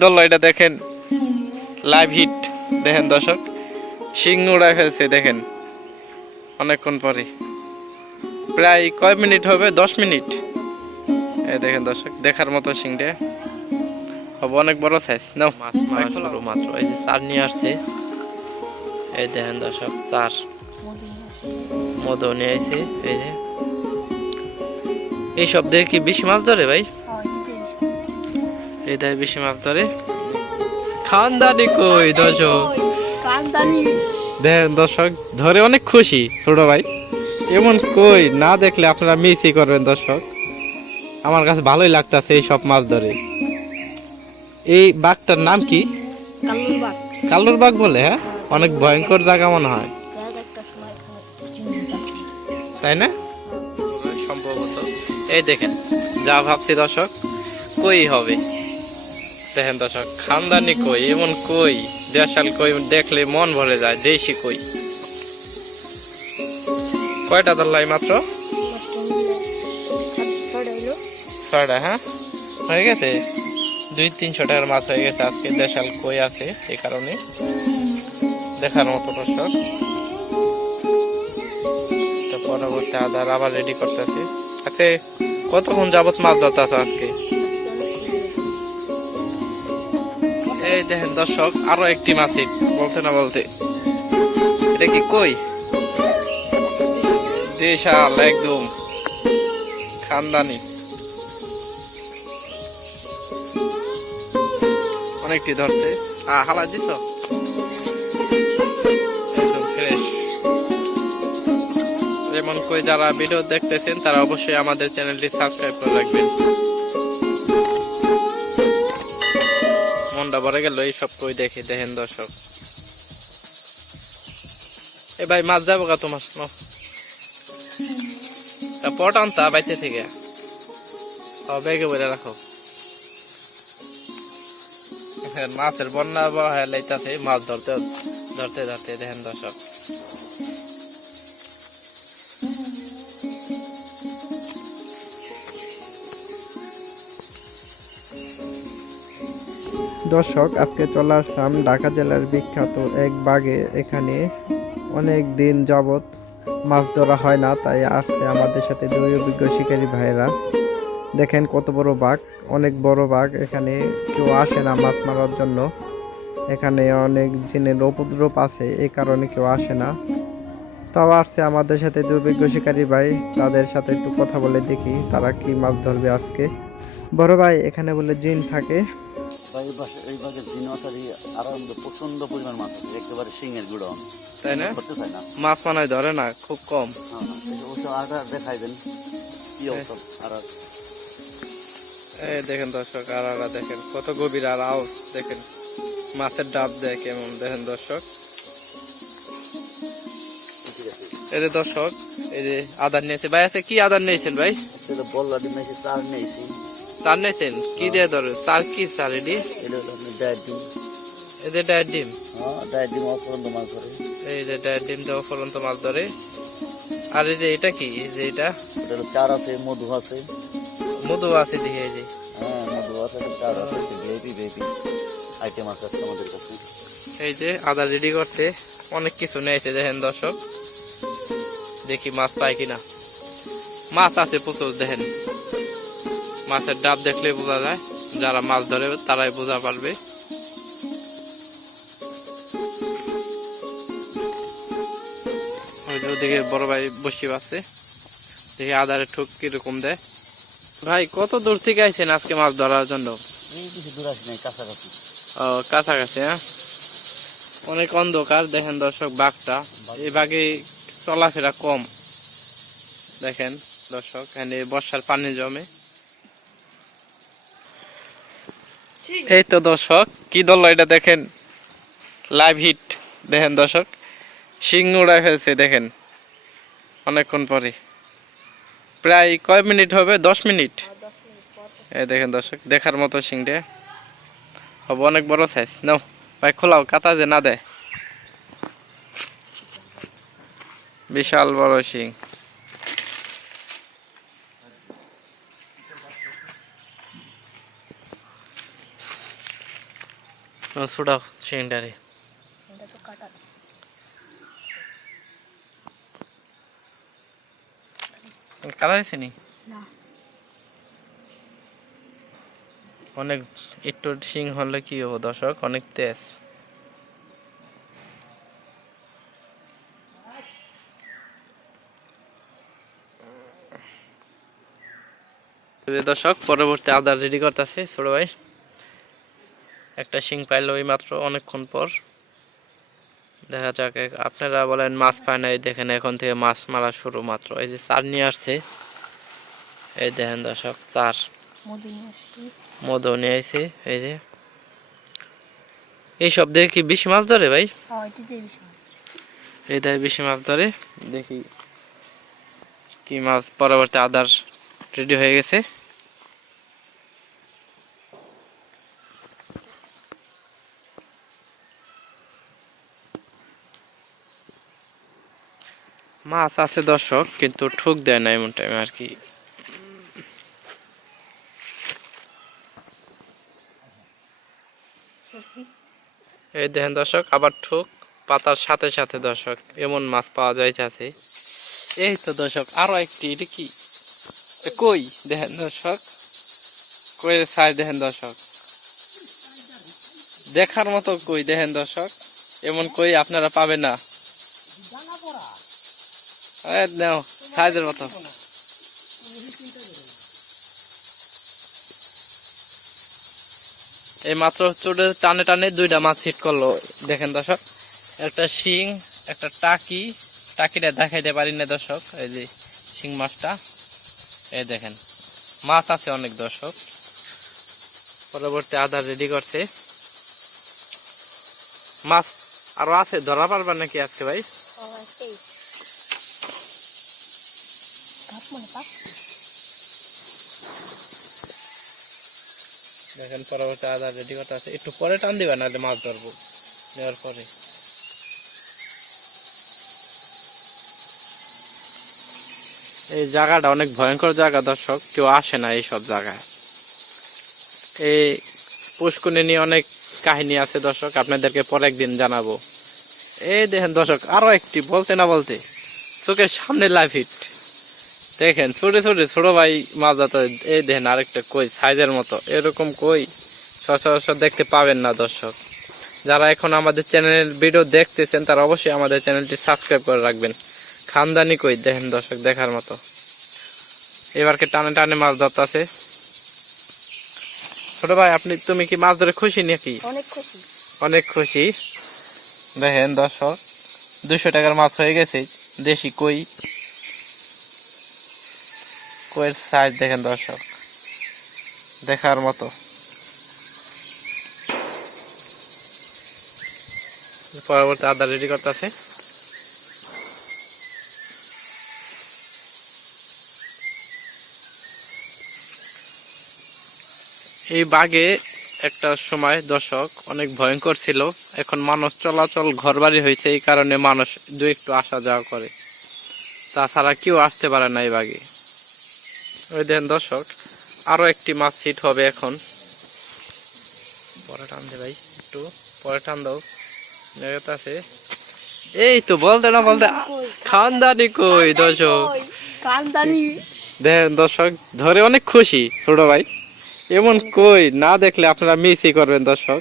ধরলো এটা দেখেন, লাইভ হিট দেখেন দর্শক, শিং উড়ায় ফেলছে দেখেন অনেকক্ষণ পরে। প্রায় কয় মিনিট হবে? 10 মিনিট। এই দেখেন দর্শক, দেখার মতো শিংটা হবে, অনেক বড় সাইজ। নাও মাছ মারা শুরু মাত্র। এই যে চার নিয়ে আসছে, এই দেখেন দর্শক, চার মধু নিয়ে আসছে। এই যে এইসব দেখে কি বেশি মাছ ধরে ভাই? এই দেখে বেশি মাছ ধরে। খানদানি কই দর্শক, দেখেন দর্শক, ধরে অনেক খুশি ছোট ভাই। এমন কই না দেখলে আপনারা মিসই করবেন দর্শক। আমার কাছে ভালোই লাগতেছে এই সব মাছ ধরে। এই বাঘটার নাম কি? কালুর বাঘ বলে? হ্যাঁ, অনেক ভয়ঙ্কর জায়গা মনে হয়, তাই না? সম্ভবত। এই দেখেন, যা ভাবছি দর্শক, কই হবে। দেখেন দর্শক, খানদানি কই, এমন কই, দেশাল কই দেখলে মন ভরে যায়। দেশি কই। কয়টা ধরলাই মাত্র? 6টা। হ্যাঁ, হয়ে গেছে। 200-300 টাকার মাছ হয়ে গেছে আজকে। দেশাল কই আছে, এই কারণে দেখার মতো দর্শক। পরবর্তী আদার আবার রেডি করতেছে। আজকে কতক্ষণ যাবত মাছ ধরতেছে আজকে? এই দেখেন দর্শক, আরো একটি মাছ হিট বলতে না বলতে। এটা কি কই? দেশাল একদম খানদানি। অনেকটি ধরছে। হালা দিছ একদম ফ্রেশ। যেমন কই যারা ভিডিও দেখতেছেন তারা অবশ্যই আমাদের চ্যানেলটি সাবস্ক্রাইব করে রাখবেন। মনটা ভরে গেল এই সব কই দেখে। দেখেন দর্শক, এ ভাই মাছ যাবো গা তোমার? পট আনতা বাইতে থেকে, ব্যাগে বলে রাখো। মাছের বন্যা লাইতাছে, মাছ ধরতে ধরতে ধরতে। দেখেন দর্শক, আজকে চলে আসলাম ঢাকা জেলার বিখ্যাত এক বাগে। এখানে অনেক দিন যাবত মাছ ধরা হয় না, তাই আসছে আমাদের সাথে দুই অভিজ্ঞ শিকারী ভাইরা। দেখেন কত বড় বাঘ, অনেক বড় বাঘ। এখানে কেউ আসে না মাছ মারার জন্য, এখানে অনেক জিনের উপদ্রব আছে, এই কারণে কেউ আসে না। তাও আসছে আমাদের সাথে দুই অভিজ্ঞ শিকারী ভাই, তাদের সাথে একটু কথা বলে দেখি তারা কি মাছ ধরবে আজকে। বড় ভাই, এখানে বলে জিন থাকে? প্রচন্ড পরিমাণ মাছ আছে, একেবারে শিঙের গুঁড়ো, তাই না? ধরতে চায় না, মাছ মনে হয় ধরে না, খুব কম। দেখাই দেন কি অবস্থা। এই দেখেন দর্শক, আর দেখেন কত গভীর, আর আউস দেখেন, মাছের ডাব দেয় কেমন। দেখেন দর্শক, এই যে দর্শক, এই যে আদার নিয়েছে ভাই। আছে কি আদার নিয়েছেন ভাই? বল্লা ডিম নিয়েছি, চার নিয়েছি। চার নিয়েছেন? কি দিয়ে ধরে? চার কি চার? এটি ডায়ের ডিম। এই যে ডায়ের ডিম। ডায়ের ডিম অপরন্ত মাছ ধরে। এই যে ডায়ের ডিম দিয়ে অপরন্ত মাছ ধরে। আর এই যে এটা কি? এই যে এটা চার আছে, মধু আছে। মধু আছে দেখে, এই যে মধু আছে, চার আছে। ভেপি ভেপি আইটেম আছে আমাদের কাছে। এই যে আদা রেডি করতে অনেক কিছু নিয়েছে। দেখেন দর্শক, দেখি মাছ পায় কিনা। মাছ আছে প্রচুর। দেখেন, মাছের ডাব দেখলে বোঝা যায়, যারা মাছ ধরে তারাই বোঝা পারবে। ওদিকে বড় ভাই বসে আছে, দেখি আদারে ঠুক কিরকম দেয়। ভাই কত দূর থেকে আইছেন আজকে মাছ ধরার জন্য? কাছাকাছি। ও, কাছাকাছি। হ্যাঁ, অনেক অন্ধকার। দেখেন দর্শক, বাঘটা, এই বাঘে চলাফেরা কম। দেখেন দর্শক, এখানে বর্ষার পানি জমে। এই তো দর্শক, কি ধরলো এটা দেখেন, লাইভ হিট দেখেন দর্শক, শিং উড়ায় ফেলছে দেখেন অনেকক্ষণ পরে। প্রায় কয় মিনিট হবে? 10 মিনিট। এই দেখেন দর্শক, দেখার মতো শিংটা হবে, অনেক বড় সাইজ। নাও ভাই, খোলাও, কাতা যে না দেয়। বিশাল বড় শিং। ছুটাও শিংটারে। এটা তো কাটা কাটা হয়েছে নি? না। অনেক একটু শিং হলে কি হবো দর্শক, অনেক তেজ। দর্শক পরবর্তী আদার রেডি করতেছে ছোট ভাই। একটা শিং পাইলো ওই মাত্র অনেকক্ষণ পর। দেখা যাক, আপনারা বলেন মাছ পায় না, এই দেখেন এখন থেকে মাছ মারা শুরু মাত্র। এই যে চার নিয়ে আসছে, এই দেখেন দর্শক চার মধু নিয়ে আসছি। মধু নিয়ে আসছে। এই যে এই সব দেখে কি বেশি মাছ ধরে ভাই? হ্যাঁ, এটি দিয়ে বেশি মাছ। এই দেখে বেশি মাছ ধরে। দেখি কি মাছ। পরবর্তী আদার রেডি হয়ে গেছে। মাছ আছে দর্শক, কিন্তু ঠুক দেয় না এমন টাইমে আর কি। এই দেখেন দর্শক আবার ঠুক পাতার সাথে সাথে দর্শক এমন মাছ পাওয়া যাইতেছে। এই তো দর্শক আরো একটি, এটা কি কই দেখেন দর্শক, কই সাইজ দেখেন দর্শক, দেখার মতো কই দেখেন দর্শক। এমন কই আপনারা পাবেন না। নাও সাইজের মতো। এই মাত্র চোটে টানে টানে দুইটা মাছ হিট করলো দেখেন দর্শক। একটা শিং, একটা টাকি। টাকিটা দেখাইতে পারি না দর্শক। এই যে শিং মাছটা, এই দেখেন মাছ আছে অনেক দর্শক। পরবর্তী আদার রেডি করছে। মাছ আরো আছে, ধরা পারবা নাকি আজকে ভাই? দেখেন পরবর্তী আদার রেডি করতে আছে। একটু পরে টান দিবা, নাহলে মাছ ধরবো নেওয়ার পরে। এই জায়গাটা অনেক ভয়ঙ্কর জায়গা দর্শক, কেউ আসে না এই সব জায়গায়। এই পুষ্কুনি নিয়ে অনেক কাহিনী আছে দর্শক, আপনাদেরকে পরে একদিন জানাবো। এই দেখেন দর্শক আরো একটি, বলতে না বলতে চোখের সামনে লাইভ হিট। দেখেন ছোট ছোট ছোট ভাই মাছ ধরতে। এই দেখেন আরেকটা কই সাইজের মতো, এরকম কই সচরাচর দেখতে পাবেন না দর্শক। যারা এখন আমাদের চ্যানেলের ভিডিও দেখতেছেন তারা অবশ্যই আমাদের চ্যানেলটি সাবস্ক্রাইব করে রাখবেন। খানদানি কই দেখেন দর্শক, দেখার মতো। এবারকে টানে টানে মাছ ধরতেছে। ছোট ভাই তুমি কি মাছ ধরে খুশি নাকি? অনেক খুশি। অনেক খুশি। দেখেন দর্শক 200 টাকার মাছ হয়ে গেছে, দেশি কই। কইয়ের সাইজ দেখেন দর্শক, দেখার মতো। পরবর্তী আদা রেডি করতেছে। এই বাগে একটা সময় দর্শক অনেক ভয়ঙ্কর ছিল। এখন মানুষ চলাচল ঘরবাড়ি হয়েছে, এই কারণে মানুষ দু একটু আসা যাওয়া করে, তাছাড়া কেউ আসতে পারে না এই বাগে। ওই দেখেন দর্শক আরো একটি মাছ হিট হবে এখন। পরে টান দে ভাই, একটু পরে টান দাও। আছে এই তো বলতে না বলতে খানদানি কই দর্শক। কান্দানি দেখেন দর্শক ধরে অনেক খুশি ছোট ভাই। এমন কই না দেখলে আপনারা মিসই করবেন দর্শক।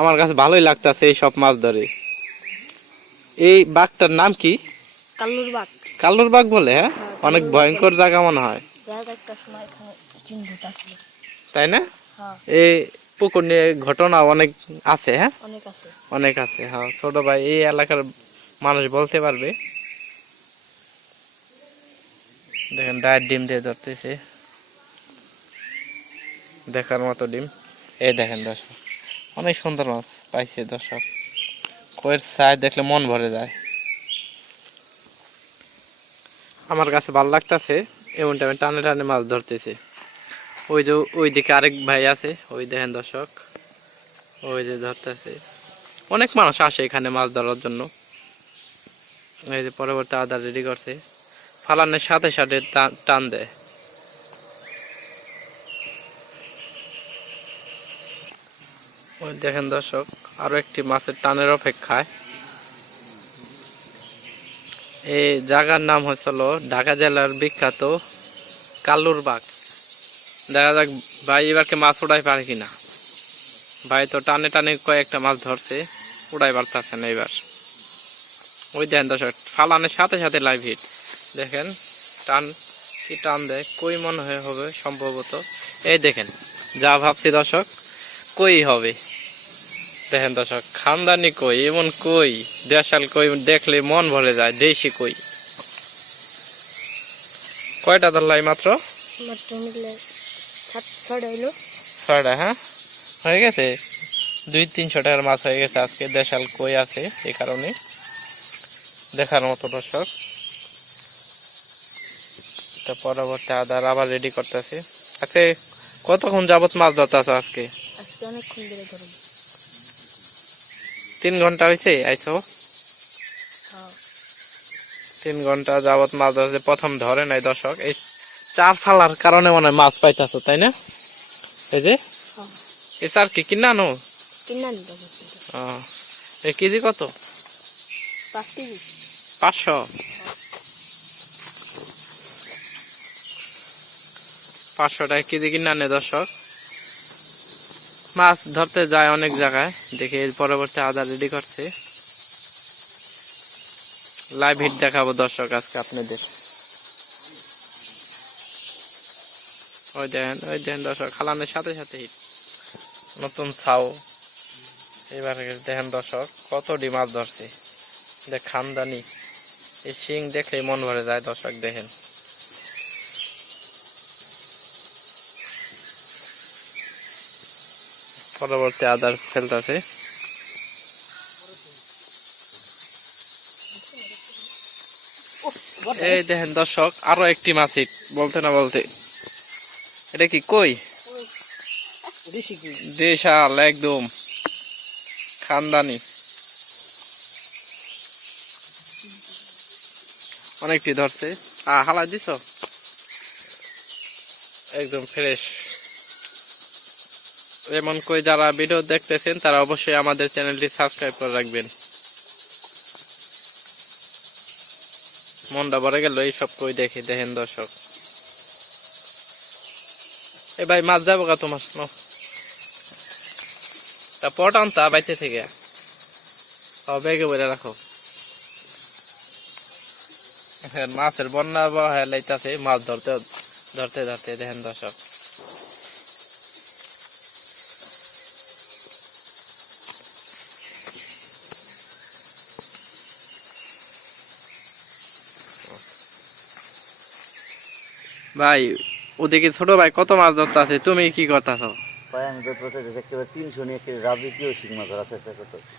আমার কাছে ভালোই লাগতেছে এই সব মাছ ধরে। এই বাঘটার নাম কি? কাল্লুর বাঘ। কালুর বাঘ বলে? হ্যাঁ, অনেক ভয়ঙ্কর জায়গা মনে হয়, একটা সময় এখানে চিহ্নটা ছিল, তাই না? হ্যাঁ এই পুকুর নিয়ে ঘটনা অনেক আছে। হ্যাঁ অনেক আছে। অনেক আছে। হ্যাঁ ছোট ভাই এই এলাকার মানুষ বলতে পারবে। দেখেন ডায়ের ডিম দিয়ে ধরতেছে, দেখার মতো ডিম। এই দেখেন দর্শক অনেক সুন্দর মাছ পাইছে দর্শক। কয়ের সাইজ দেখলে মন ভরে যায়। আমার কাছে ভালো লাগতেছে এমন টাইমে টানে টানে মাছ ধরতেছে। ওই যে ওই দিকে আরেক ভাই আছে, ওই দেখেন দর্শক, ওই যে ধরতেছে। অনেক মানুষ আসে এখানে মাছ ধরার জন্য। এই যে পরবর্তী আদা রেডি করছে, ফালানের সাথে সাথে টান দেয়। ওই দেখেন দর্শক, আরো একটি মাছের টানের অপেক্ষায়। এই জায়গার নাম হচ্ছিল ঢাকা জেলার বিখ্যাত কাল্লুর বাগ। দেখা যাক ভাই এবারকে মাছ উড়াই পারে কিনা। ভাই তো টানে টানে কয়েকটা মাছ ধরছে, উড়াই পারতেছে না এবার। ওই দেখেন দর্শক, ফালানের সাথে সাথে লাইভ হিট। দেখেন টান কি টান দেয়, কই মনে হয় হবে সম্ভবত। এই দেখেন, যা ভাবছি দর্শক, কই হবে। দেখেন দর্শক, খানদানি কই, এমন কই, দেশাল কই দেখলে মন ভরে যায়। দেশি কই। কয়টা ধরলাই মাত্র? মাত্র মিলে 7-6টা হইলো। 6টা, হ্যাঁ হয়ে গেছে। 200-300 টাকার মাছ হয়ে গেছে আজকে। দেশাল কই আছে এই কারণে দেখার মতো দর্শক। পরবর্তী আদার আবার রেডি করতেছে। আজকে কতক্ষণ যাবত মাছ ধরতেছ আজকে? আজকে অনেকক্ষণ ধরে ধরুন। 3 ঘন্টা হয়েছে আইছো? হ্যাঁ। 3 ঘন্টা যাবত মাছ ধরছে। প্রথম ধরে নাই দর্শক, এই চার ফালার কারণে মনে হয় মাছ পাইতেছো, তাই না? এই যে এই চার কি কিনা আনো? কিনা নিতে এই কেজি কত? 5 কেজি। 500? 500 টাকা কেজি কিনা আনে দর্শক। মাছ ধরতে যায় অনেক জায়গায়। দেখে এর পরবর্তী আদা রেডি করছে। লাইভ হিট দেখাবো দর্শক আজকে আপনাদের। ওই দেখেন দর্শক, খালানের সাথে সাথে হিট। নতুন ছাও। এবার দেখেন দর্শক, কতটি মাছ ধরছে। দেখ খানদানি, এই শিং দেখলেই মন ভরে যায় দর্শক। দেখেন পরবর্তী আদার ফেলতেছে। এই দেখেন দর্শক, আরো একটি মাছ হিট বলতে না বলতে। এটা কি কই? দেশাল একদম খানদানি। অনেকটি ধরছে। হালা দিছ একদম ফ্রেশ। এমন কই যারা ভিডিও দেখতেছেন তারা অবশ্যই আমাদের চ্যানেলটি সাবস্ক্রাইব করে রাখবেন। মনটা ভরে গেল এই সব কই দেখে। দেখেন দর্শক, এ ভাই মাছ যাবো কা তোমার? তা পট আনতা বাইতে থেকে বেগে বলে রাখো। মাছের বন্যা লাইতাছে মাছ ধরতে ধরতে ধরতে। দেখেন দর্শক, ভাই ওদিকে ছোট ভাই কত মাছ ধরতে আছে, তুমি কি করতেছ? ভাই আমি তো প্রসেস একেবারে 300 নিয়ে একেবারে রাজকীয় শিং মাছ ধরার চেষ্টা করতেছি।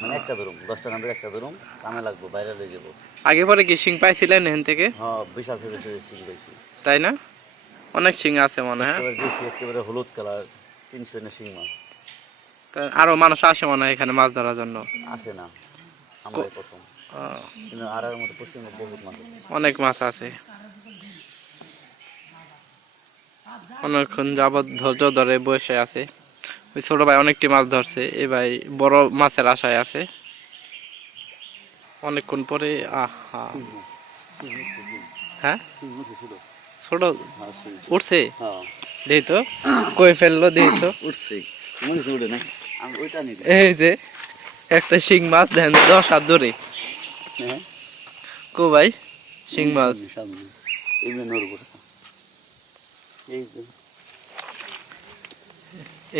মানে একটা ধরুম 10 টাকা দিয়ে একটা ধরুম, কামে লাগবো, বাইরে লয়ে যাবো। আগে পরে কি শিং পাইছিলেন এখান থেকে? হ্যাঁ, বিশাল সাইজের শিং পাইছি। তাই না? অনেক শিং আছে মনে হয়। একেবারে দেশি, একেবারে হলুদ কালার 300 এনে শিং মাছ। আরো মানুষ আসে মনে হয় এখানে মাছ ধরার জন্য? আসে না, আমরাই প্রথম। কিন্তু আর মতো পশ্চিম বহুত মাছ আছে। অনেক মাছ আছে। অনেকক্ষণ যাবৎ ধৈর্য ধরে বসে আছে। ওই ছোট ভাই অনেকটি মাছ ধরছে, এ ভাই বড় মাছের আশায় আছে। অনেকক্ষণ পরে আহা, হ্যাঁ ছোট উঠছে। দেই তো কই ফেললো, দেই তো। এই যে একটা শিং মাছ দেন 10 হাত ধরে। কো ভাই শিং মাছ?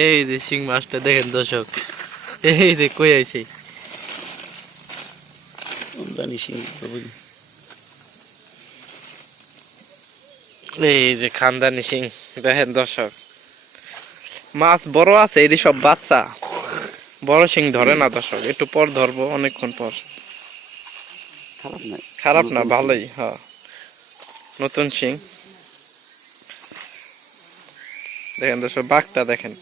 এই যে শিং মাছটা দেখেন দর্শক, এই যে কই আইছে। এই যে খানদানি শিং দেখেন দর্শক। মাছ বড় আছে, এটি সব বাচ্চা। বড় শিং ধরে না দর্শক, একটু পর ধরবো, অনেকক্ষণ পর। খারাপ না, ভালোই। হ্যাঁ, নতুন শিং। দেখেন দর্শক, বাঘটা দেখেন,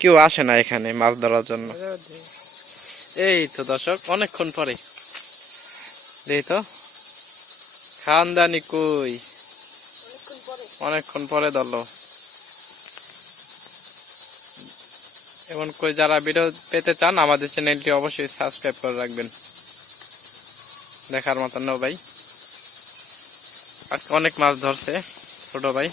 কেউ আসে না এখানে মাছ ধরার জন্য। এই তো দর্শক, অনেকক্ষণ পরে দেই তো খানদানি কই, অনেকক্ষণ পরে ধরলো। এমন করে যারা ভিডিও পেতে চান আমাদের চ্যানেলটি অবশ্যই সাবস্ক্রাইব করে রাখবেন। দেখার মতন না ভাই, আজকে অনেক মাছ ধরছে ছোট ভাই।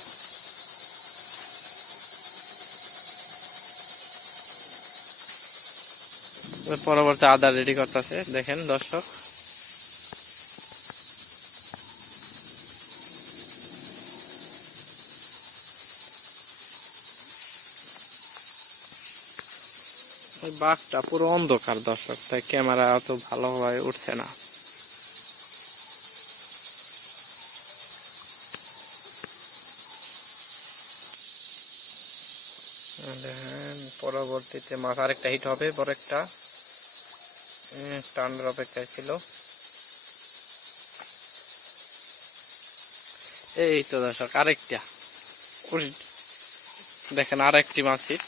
পরবর্তী আদা রেডি করতেছে, দেখেন দর্শক। বাঘটা পুরো অন্ধকার দর্শক, তাই ক্যামেরা অত ভালোভাবে উঠছে না। দেখেন পরবর্তীতে মাছ আরেকটা হিট হবে, বড় একটা টান্ডার অপেক্ষায় ছিল। এই তো দর্শক আরেকটা দেখেন, আরেকটি মাছ হিট,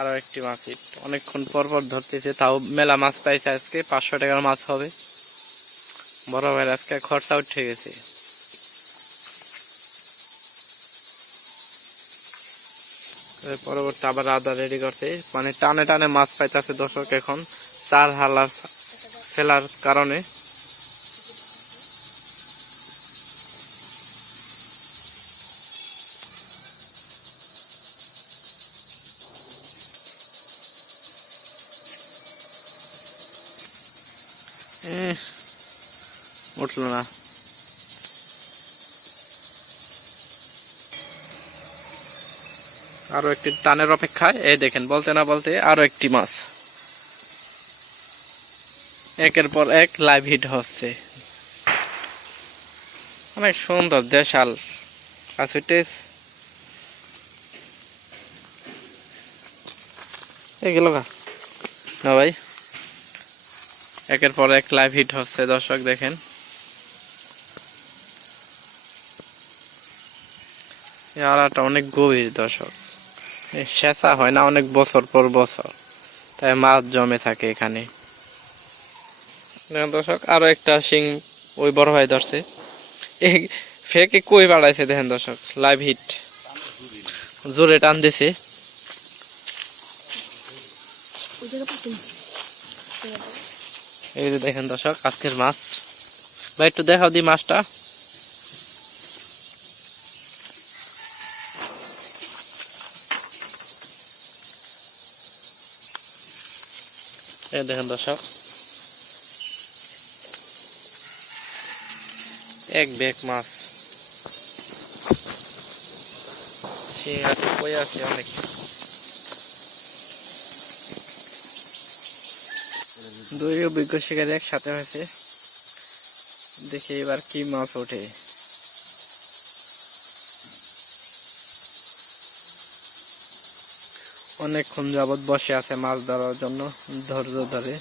আরো একটি মাছ হিট। অনেকক্ষণ পর পর ধরতেছে, তাও মেলা মাছ পাইছে আজকে। 500 টাকার মাছ হবে। বড় ভাইয়ের আজকে খরচা উঠে গেছে। পরবর্তী আবার আদা রেডি করছে, মানে টানে টানে মাছ পাইতেছে দর্শক। এখন 4 হালা ফেলার কারণে উঠলো না। আরো একটি টানের অপেক্ষায়। এই দেখেন, বলতে না বলতে আরো একটি মাছ একের পর এক লাইভ হিট হচ্ছে। অনেক সুন্দর দেশাল কাছুটেস গেল না ভাই। একের পর এক লাইভ হিট হচ্ছে দর্শক, দেখেন। এই আড়াটা অনেক গভীর দর্শক, সেচা হয় না অনেক বছর পর বছর, তাই মাছ জমে থাকে এখানে। দেখেন দর্শক, আরো একটা শিং ওই বড় ভাই ধরছে। ফেকে কই বাড়াইছে দেখেন দর্শক, লাইভ হিট জোরে টান দিছে। এই যে দেখেন দর্শক আজকের মাছ। ভাই একটু দেখাও দি মাছটা। এই দেখেন দর্শক, এক ব্যাগ মাছ। শিং আছে, কই আছে অনেক। দুই অভিজ্ঞ শিকারী একসাথে হয়েছে, দেখি এবার কি মাছ ওঠে। অনেকক্ষণ যাবৎ বসে আছে মাছ ধরার জন্য, ধৈর্য ধরে।